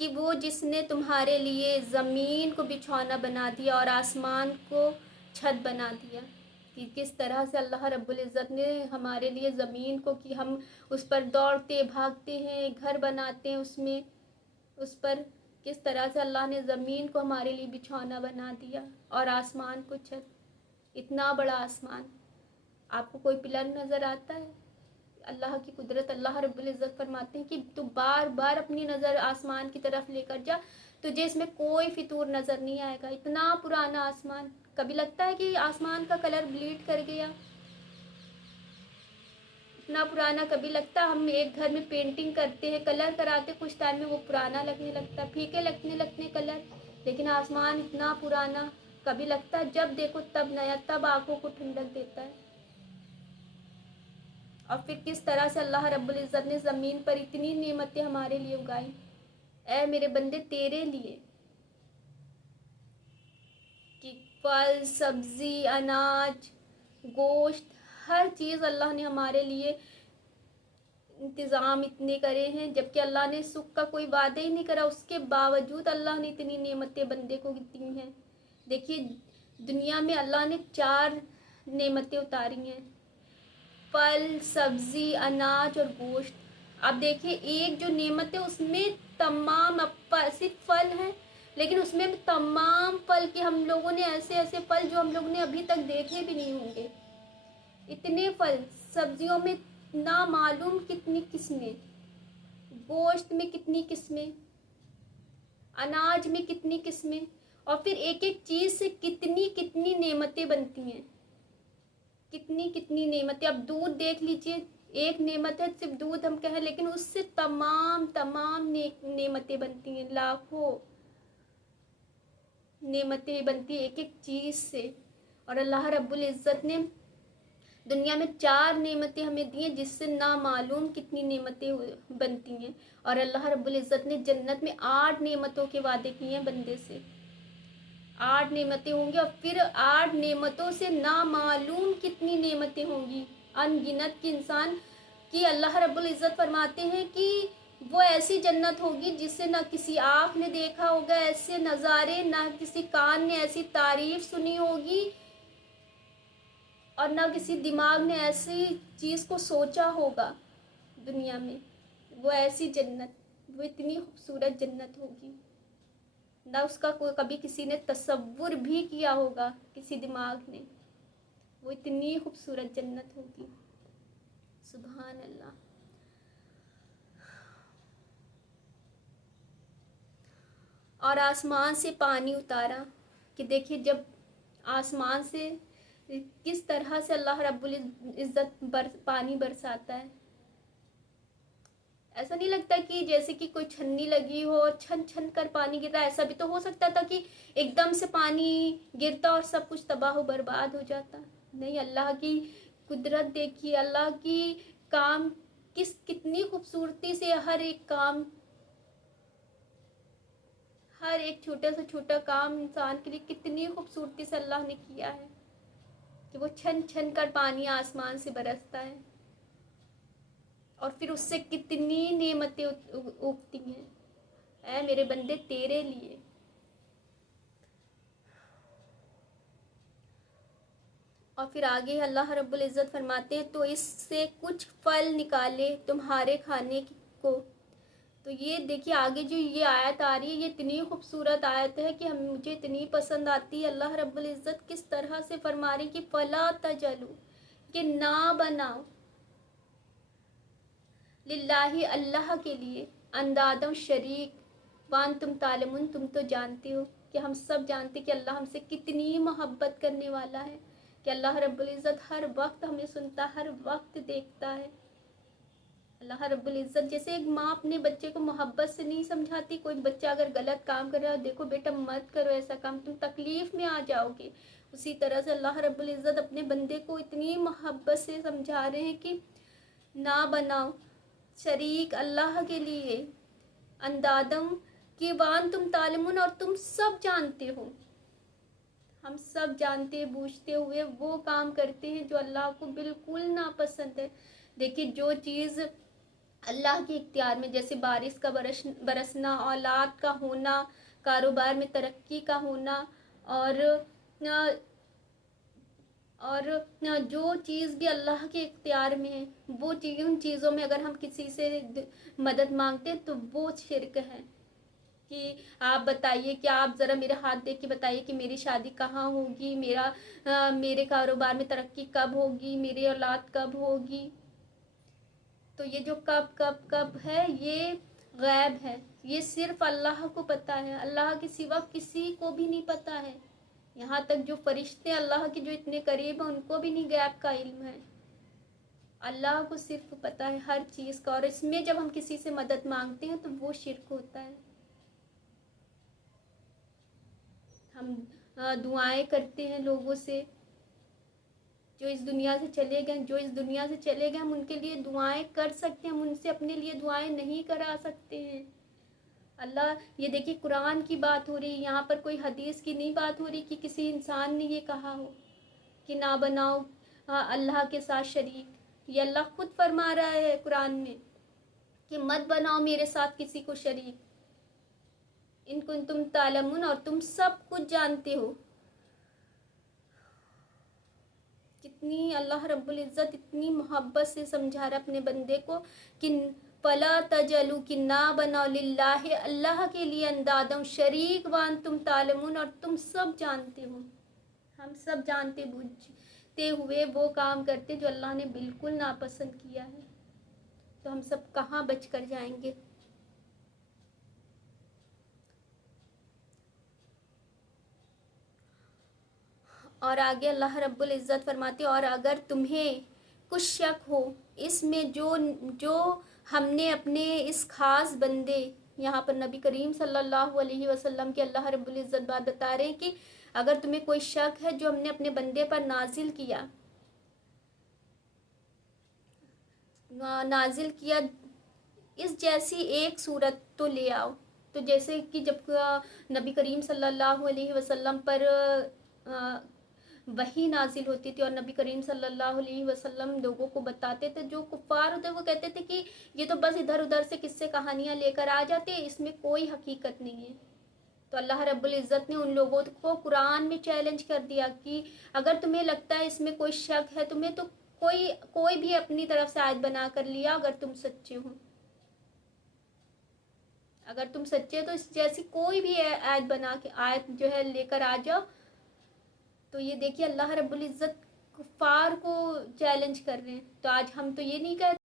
کہ وہ جس نے تمہارے لیے زمین کو بچھونا بنا دیا اور آسمان کو چھت بنا دیا، کہ کس طرح سے اللہ رب العزت نے ہمارے لیے زمین کو، کہ ہم اس پر دوڑتے بھاگتے ہیں، گھر بناتے ہیں اس پر کس طرح سے اللہ نے زمین کو ہمارے لیے بچھونا بنا دیا اور آسمان کو چھت۔ اتنا بڑا آسمان، آپ کو کوئی پلر نظر آتا ہے؟ اللہ کی قدرت، اللہ رب العزت فرماتے ہیں کہ تو بار بار اپنی نظر آسمان کی طرف لے کر جا، تجھے اس میں کوئی فطور نظر نہیں آئے گا۔ اتنا پرانا آسمان، کبھی لگتا ہے کہ آسمان کا کلر بلیڈ کر گیا؟ اتنا پرانا کبھی لگتا؟ ہم ایک گھر میں پینٹنگ کرتے ہیں، کلر کراتے، کچھ ٹائم میں وہ پرانا لگنے لگتا، پھیکے لگنے کلر، لیکن آسمان اتنا پرانا کبھی لگتا؟ جب دیکھو تب نیا، تب آنکھوں کو ٹھنڈک دیتا ہے۔ اور پھر کس طرح سے اللہ رب العزت نے زمین پر اتنی نعمتیں ہمارے لیے اگائی، اے میرے بندے تیرے لیے، کہ پھل، سبزی، اناج، گوشت، ہر چیز اللہ نے ہمارے لیے انتظام اتنے کرے ہیں، جبکہ اللہ نے سکھ کا کوئی وعدہ ہی نہیں کرا، اس کے باوجود اللہ نے اتنی نعمتیں بندے کو دی ہیں۔ دیکھیے دنیا میں اللہ نے 4 نعمتیں اتاری ہیں، پھل، سبزی، اناج اور گوشت۔ اب دیکھیے ایک جو نعمت ہے اس میں تمام صرف پھل ہیں، لیکن اس میں تمام پھل کے ہم لوگوں نے ایسے پھل جو ہم لوگوں نے ابھی تک دیکھے بھی نہیں ہوں گے، اتنے پھل، سبزیوں میں نامعلوم کتنی قسمیں، گوشت میں کتنی قسمیں، اناج میں کتنی قسمیں، اور پھر ایک ایک چیز سے کتنی نعمتیں بنتی ہیں، کتنی نعمتیں۔ اب دودھ دیکھ لیجئے، ایک نعمت ہے صرف دودھ ہم کہیں، لیکن اس سے تمام نعمتیں بنتی ہیں، لاکھوں نعمتیں بنتی ہیں ایک ایک چیز سے۔ اور اللہ رب العزت نے دنیا میں 4 نعمتیں ہمیں دی ہیں، جس سے نامعلوم کتنی نعمتیں بنتی ہیں، اور اللہ رب العزت نے جنت میں 8 نعمتوں کے وعدے کیے ہیں بندے سے، 8 نعمتیں ہوں گی، اور پھر 8 نعمتوں سے نامعلوم کتنی نعمتیں ہوں گی، ان گنت کی انسان کی۔ اللہ رب العزت فرماتے ہیں کہ وہ ایسی جنت ہوگی جسے نہ کسی آنکھ نے دیکھا ہوگا ایسے نظارے، نہ کسی کان نے ایسی تعریف سنی ہوگی، اور نہ کسی دماغ نے ایسی چیز کو سوچا ہوگا دنیا میں۔ وہ ایسی جنت، وہ اتنی خوبصورت جنت ہوگی، نہ اس کا کوئی کبھی کسی نے تصور بھی کیا ہوگا کسی دماغ نے، وہ اتنی خوبصورت جنت ہوگی، سبحان اللہ۔ اور آسمان سے پانی اتارا، کہ دیکھیے جب آسمان سے کس طرح سے اللہ رب العزت پانی برساتا ہے، ایسا نہیں لگتا کہ جیسے کہ کوئی چھنی لگی ہو اور چھن چھن کر پانی گر رہا ہے۔ ایسا بھی تو ہو سکتا تھا کہ ایک دم سے پانی گرتا اور سب کچھ تباہ و برباد ہو جاتا، نہیں، اللہ کی قدرت دیکھیے، اللہ کی کام کتنی خوبصورتی سے، ہر ایک کام، ہر ایک چھوٹا سے چھوٹا کام انسان کے لیے کتنی خوبصورتی سے اللہ نے کیا ہے، کہ وہ چھن چھن کر پانی آسمان سے برستا ہے، اور پھر اس سے کتنی نعمتیں اگتی ہیں، اے میرے بندے تیرے لیے۔ اور پھر آگے اللہ رب العزت فرماتے ہیں تو اس سے کچھ پھل نکالے تمہارے کھانے کو۔ تو یہ دیکھیے آگے جو یہ آیت آ رہی ہے، یہ اتنی خوبصورت آیت ہے کہ مجھے اتنی پسند آتی ہے۔ اللہ رب العزت کس طرح سے فرما رہی کہ فَلَا تَجَلُوا، کہ نہ بناؤ، للہ اللہ کے لیے، اندادم شریک، وانتم تعلمون، تم تو جانتے ہو، کہ ہم سب جانتے کہ اللہ ہم سے کتنی محبت کرنے والا ہے، کہ اللہ رب العزت ہر وقت ہمیں سنتا، ہر وقت دیکھتا ہے۔ اللہ رب العزت جیسے ایک ماں اپنے بچے کو محبت سے نہیں سمجھاتی، کوئی بچہ اگر غلط کام کر رہا ہے، دیکھو بیٹا مت کرو ایسا کام، تم تکلیف میں آ جاؤ گے، اسی طرح سے اللہ رب العزت اپنے بندے کو اتنی محبت سے سمجھا رہے ہیں کہ نہ بناؤ شریک اللہ کے لیے، اندادم کی، وان تم تعلمون، اور تم سب جانتے ہو، ہم سب جانتے بوجھتے ہوئے وہ کام کرتے ہیں جو اللہ کو بالکل ناپسند ہے۔ دیکھیے جو چیز اللہ کے اختیار میں، جیسے بارش کا برسنا، اولاد کا ہونا، کاروبار میں ترقی کا ہونا، اور اور جو چیز بھی اللہ کے اختیار میں ہے، وہ ان چیزوں میں اگر ہم کسی سے مدد مانگتے ہیں تو وہ شرک ہے. کہ آپ بتائیے کہ آپ ذرا میرے ہاتھ دیکھ کے بتائیے کہ میری شادی کہاں ہوگی، میرے کاروبار میں ترقی کب ہوگی، میری اولاد کب ہوگی. تو یہ جو کب کب کب ہے، یہ غیب ہے، یہ صرف اللہ کو پتہ ہے، اللہ کے سوا کسی کو بھی نہیں پتہ ہے. یہاں تک جو فرشتے اللہ کے جو اتنے قریب ہیں ان کو بھی نہیں غیب کا علم ہے. اللہ کو صرف پتہ ہے ہر چیز کا، اور اس میں جب ہم کسی سے مدد مانگتے ہیں تو وہ شرک ہوتا ہے. ہم دعائیں کرتے ہیں لوگوں سے جو اس دنیا سے چلے گئے، ہم ان کے لیے دعائیں کر سکتے ہیں، ہم ان سے اپنے لیے دعائیں نہیں کرا سکتے ہیں. اللہ، یہ دیکھیے قرآن کی بات ہو رہی ہے، یہاں پر کوئی حدیث کی نہیں بات ہو رہی کہ کسی انسان نے یہ کہا ہو کہ نہ بناؤ اللہ کے ساتھ شریک. یہ اللہ خود فرما رہا ہے قرآن میں کہ مت بناؤ میرے ساتھ کسی کو شریک. ان کنتم تعلمون، اور تم سب کچھ جانتے ہو. کتنی اللہ رب العزت اتنی محبت سے سمجھا رہا اپنے بندے کو کہ فلا تجلو، کہ نہ بناؤ، للہ اللہ کے لیے، اندادم شریک، وان تم تعلمون، اور تم سب جانتے ہو. ہم سب جانتے بوجھتے ہوئے وہ کام کرتے جو اللہ نے بالکل ناپسند کیا ہے. تو ہم سب کہاں بچ کر جائیں گے؟ اور آگے اللہ رب العزت فرماتے، اور اگر تمہیں کچھ شک ہو اس میں جو ہم نے اپنے اس خاص بندے، یہاں پر نبی کریم صلی اللہ علیہ وسلم کے اللہ رب العزت بات بتا رہے ہیں کہ اگر تمہیں کوئی شک ہے جو ہم نے اپنے بندے پر نازل کیا اس جیسی ایک صورت تو لے آؤ. تو جیسے کہ جب نبی کریم صلی اللہ علیہ وسلم پر وحی نازل ہوتی تھی اور نبی کریم صلی اللہ علیہ وسلم لوگوں کو بتاتے تھے، جو کفار ہوتے وہ کہتے تھے کہ یہ تو بس ادھر ادھر سے قصے کہانیاں لے کر آ جاتے ہیں، اس میں کوئی حقیقت نہیں ہے. تو اللہ رب العزت نے ان لوگوں کو قرآن میں چیلنج کر دیا کہ اگر تمہیں لگتا ہے اس میں کوئی شک ہے تمہیں، تو کوئی بھی اپنی طرف سے آیت بنا کر لیا اگر تم سچے ہو. اگر تم سچے تو اس جیسی کوئی بھی آیت جو ہے لے کر آ جاؤ. تو یہ دیکھیے اللہ رب العزت کفار کو چیلنج کر رہے ہیں. تو آج ہم تو یہ نہیں کہتے